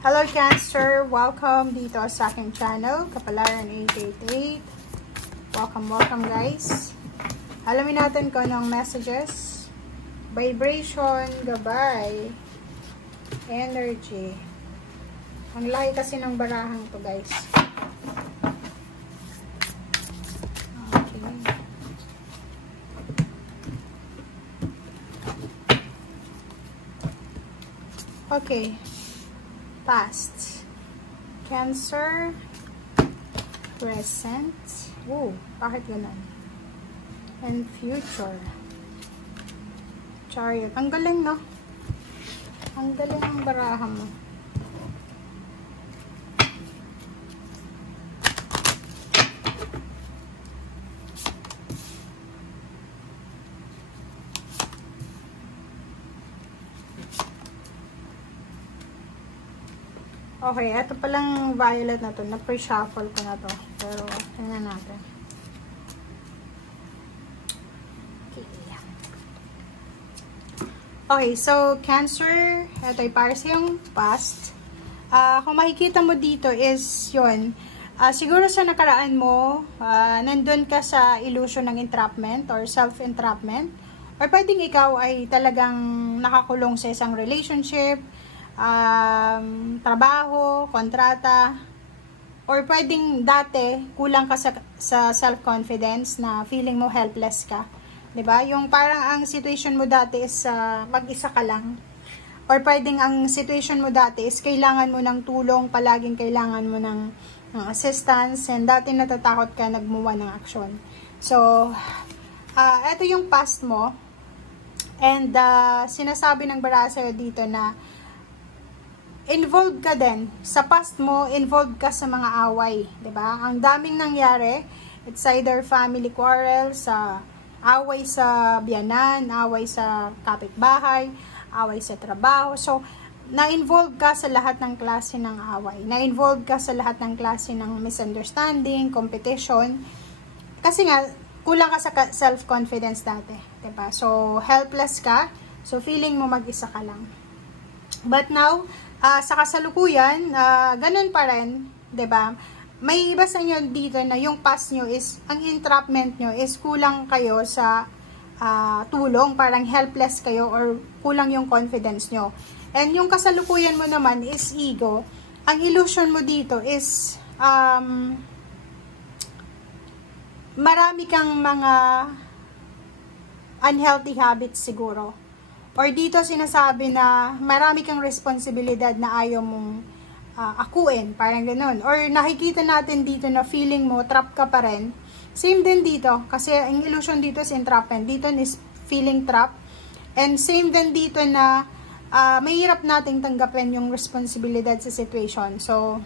Hello Cancer! Welcome dito sa aking channel, Kapalaran 888. Welcome guys. Alamin natin kung anong messages. Vibration, gabay, energy. Ang laki kasi ng barahang to guys. Okay. Past, Cancer, present, bakit ganun? And future, Chariot. Ang galing, no? Ang galing ng baraha mo. Okay, ito palang violet na to. Na-pre-shuffle ko na to. Pero, tingnan natin. Okay, so, Cancer, ito ay para sa yung past. Kung makikita mo dito is, yun, siguro sa nakaraan mo, nandun ka sa illusion ng entrapment or self-entrapment. Or pwedeng ikaw ay talagang nakakulong sa isang relationship, trabaho, kontrata, or pwedeng dati kulang ka sa self-confidence na feeling mo helpless ka. 'Di ba? Yung parang ang situation mo dati is mag-isa ka lang. Or pwedeng ang situation mo dati is kailangan mo ng tulong, palaging kailangan mo ng assistance, and dati natatakot ka nagmuwa ng aksyon. So, ito yung past mo, and sinasabi ng baraha sa'yo dito na involved ka din. Sa past mo, involved ka sa mga away. 'Di ba? Ang daming nangyari. It's either family quarrels, away sa biyanan, away sa kapitbahay, away sa trabaho. So, na-involved ka sa lahat ng klase ng away. Na-involved ka sa lahat ng klase ng misunderstanding, competition. Kasi nga, kulang ka sa self-confidence dati. 'Di ba? So, helpless ka. So, feeling mo mag-isa ka lang. But now, sa kasalukuyan, ganun pa rin, 'di ba? May iba sa inyo dito na yung past nyo is, ang entrapment nyo is kulang kayo sa tulong, parang helpless kayo or kulang yung confidence nyo. And yung kasalukuyan mo naman is ego. Ang illusion mo dito is marami kang mga unhealthy habits siguro. Or dito sinasabi na marami kang responsibilidad na ayaw mong akuin, parang ganoon. Or nakikita natin dito na feeling mo, trap ka pa rin. Same din dito, kasi ang illusion dito is entrapment. Dito is feeling trap. And same din dito na mahirap nating tanggapin yung responsibilidad sa situation. So,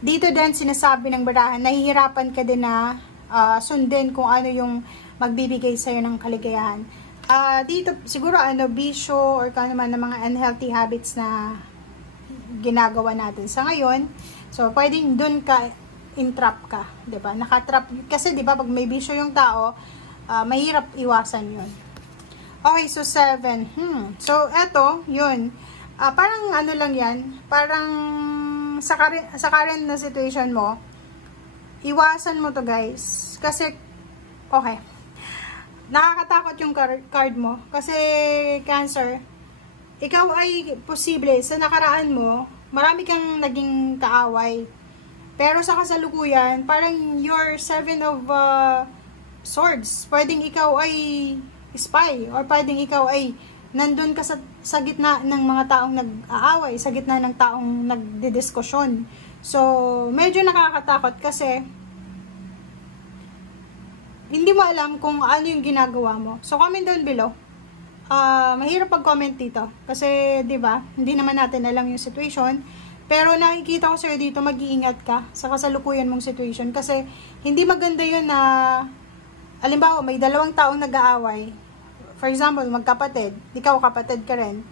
dito din sinasabi ng barahan, nahihirapan ka din na sundin kung ano yung magbibigay sa'yo ng kaligayahan. Dito, siguro, bisyo or kung naman ng mga unhealthy habits na ginagawa natin sa ngayon. So, pwedeng dun ka, entrap ka, diba? Nakatrap, kasi diba, pag may bisyo yung tao, mahirap iwasan yun. Okay, so 7. So, eto, yun. Parang ano lang yan, parang sa current na situation mo, iwasan mo to guys. Kasi, okay, nakakatakot yung card mo. Kasi, Cancer, ikaw ay posible, sa nakaraan mo, marami kang naging kaaway. Pero sa kasalukuyan, parang you're 7 of swords. Pwedeng ikaw ay spy, or pwedeng ikaw ay nandun ka sa gitna ng mga taong nag-aaway, sa gitna ng taong nagdidiskusyon. So, medyo nakakatakot kasi hindi mo alam kung ano yung ginagawa mo. So, comment down below. Mahirap pag-comment dito. Kasi, di ba, hindi naman natin alam yung situation. Pero nakikita ko sa'yo dito, mag-iingat ka sa kasalukuyan mong situation. Kasi, hindi maganda yun na, halimbawa, may dalawang taong nag-aaway. For example, magkapatid. Ikaw, kapatid ka rin.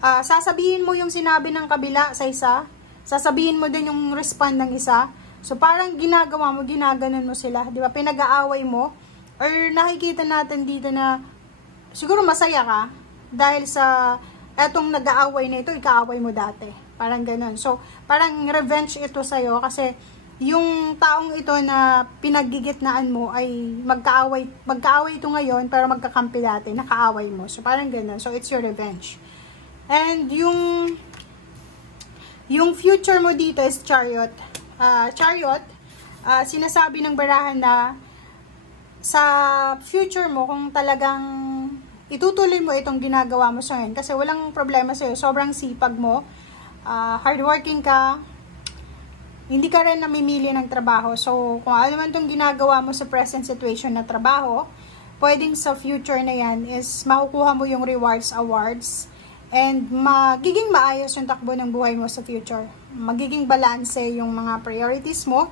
Sasabihin mo yung sinabi ng kabila sa isa. Sasabihin mo din yung respond ng isa. So, parang ginagawa mo, ginaganon mo sila. Di ba? Pinag-aaway mo. Or nakikita natin dito na siguro masaya ka dahil sa etong nag-aaway na ito, ikaaway mo dati. Parang ganun. So, parang revenge ito sa'yo kasi yung taong ito na pinaggigitnaan mo ay magkaaway ito ngayon pero magkakampi dati, nakaaway mo. So, parang ganun. So, it's your revenge. And yung future mo dito is Chariot. Sinasabi ng barahan na sa future mo, kung talagang itutuloy mo itong ginagawa mo sa ngayon, kasi walang problema sa'yo, sobrang sipag mo, hardworking ka, hindi ka rin namimili ng trabaho. So, kung ano man itong ginagawa mo sa present situation na trabaho, pwedeng sa future na yan is makukuha mo yung rewards, awards, and magiging maayos yung takbo ng buhay mo sa future. Magiging balance yung mga priorities mo,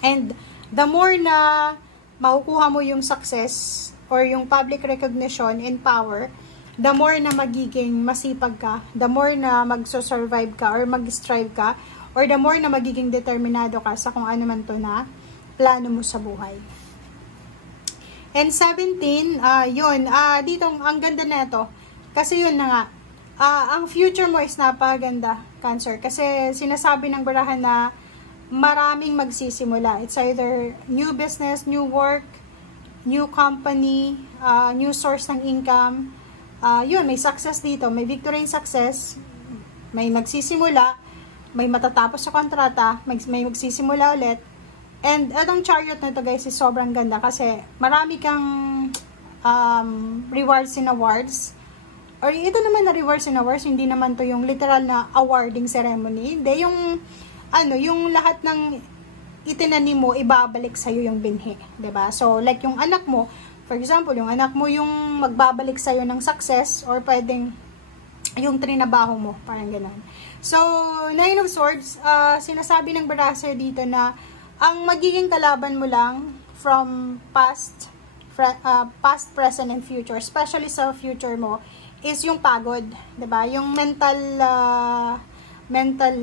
and the more na makukuha mo yung success or yung public recognition and power, the more na magiging masipag ka, the more na magso-survive ka or mag-strive ka, or the more na magiging determinado ka sa kung ano man to na plano mo sa buhay. And 17, dito, ang ganda na ito. Kasi yun na nga, ang future mo is napaganda, Cancer. Kasi sinasabi ng barahan na maraming magsisimula. It's either new business, new work, new company, new source ng income. Yun, may success dito. May victory in success. May magsisimula. May matatapos sa kontrata. May magsisimula ulit. And itong Chariot na ito, guys, is sobrang ganda kasi marami kang rewards and awards. Or ito naman na rewards and awards, hindi naman to yung literal na awarding ceremony. Hindi, yung lahat ng itinanim mo, ibabalik sa'yo yung binhi. 'Di ba? So, like yung anak mo, for example, yung anak mo yung magbabalik sa'yo ng success, or pwedeng yung trinabaho mo, parang gano'n. So, Nine of Swords, sinasabi ng Baraha dito na ang magiging kalaban mo lang from past, present, and future, especially sa future mo, is yung pagod, 'di ba? Yung mental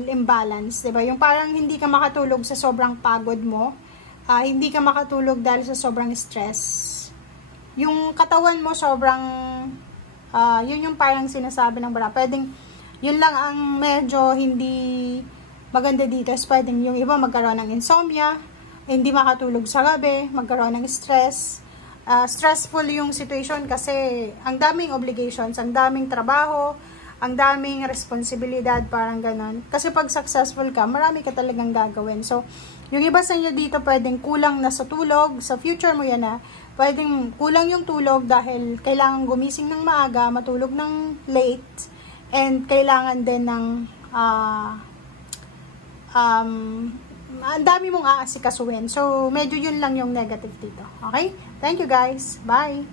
imbalance, 'di ba? Yung parang hindi ka makatulog sa sobrang pagod mo, hindi ka makatulog dahil sa sobrang stress. Yung katawan mo sobrang yun yung parang sinasabi ng Baraha. Pwedeng yun lang ang medyo hindi maganda dito. Is pwedeng yung iba magkaroon ng insomnia, hindi makatulog sa gabi, magkaroon ng stress. Stressful yung situation kasi ang daming obligations, ang daming trabaho, ang daming responsibilidad, parang ganon. Kasi pag successful ka, marami ka talagang gagawin. So, yung iba sa inyo dito, pwedeng kulang na sa tulog. Sa future mo yan pwedeng kulang yung tulog dahil kailangan gumising ng maaga, matulog ng late, and kailangan din ng ang dami mong aasikasuhin. So, medyo yun lang yung negative dito. Okay? Thank you guys. Bye!